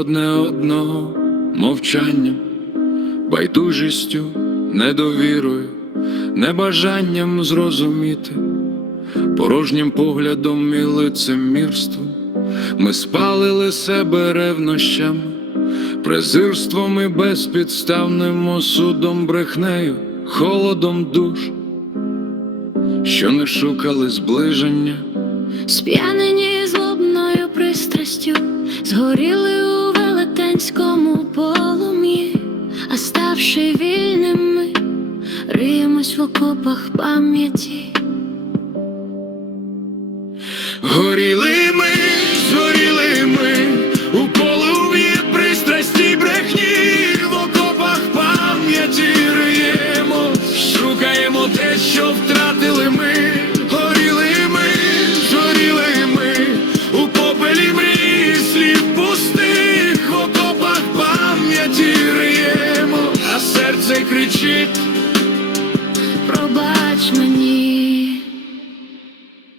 одне одного мовчанням, байдужістю, недовірою, небажанням зрозуміти, порожнім поглядом і лицемірством. Ми спалили себе ревнощами, презирством і безпідставним осудом, брехнею, холодом душ, що не шукали зближення. Сп'янені злобною пристрастю, згоріли у велетенському полум'ї, а ставши вільними, риємось в окопах пам'яті. Горіли ми, згоріли ми у полум'ї пристрасті брехні, в окопах пам'яті риємо, шукаємо те, що втратили серце кричить. Пробач мені,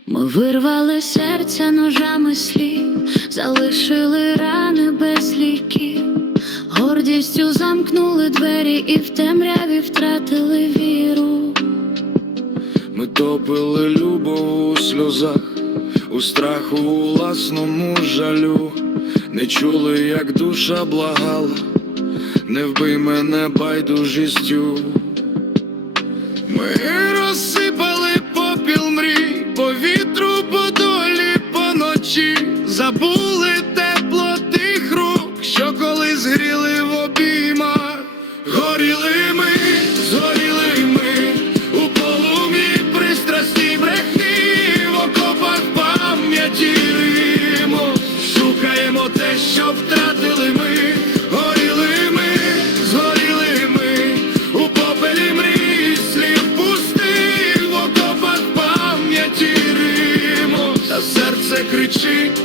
ми вирвали серця ножами слів, залишили рани без ліків, гордістю замкнули двері і в темряві втратили віру. Ми топили любов у сльозах, у страху, у власному жалю, не чули, як душа благала, не вбий мене байдужістю. Ми розсипали попіл мрій, по вітру, по долі, по ночі, забули тепло тих рук, що колись гріли в обіймах, горіли ми, згоріли у полум'ї пристрасті брехні, в окопах пам'яті шукаємо те, що втратили ми, серце кричить.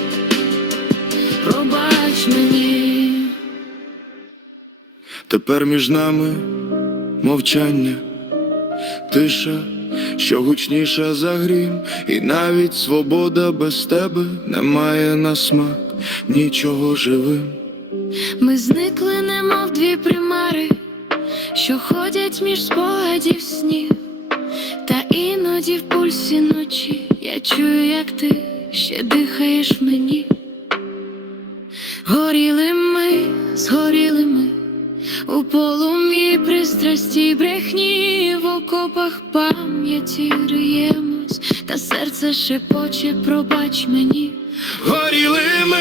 Пробач мені. Тепер між нами мовчання, тиша, що гучніша за грім, і навіть свобода без тебе не має на смак нічого живим. Ми зникли, немов дві примари, що ходять між спогадів снів, та іноді в пульсі ночі я чую, як ти ще дихаєш мені. Горіли ми, згоріли ми у полум'ї пристрасті брехні, в окопах пам'яті риємось, та серце шепоче, пробач мені. Горіли ми,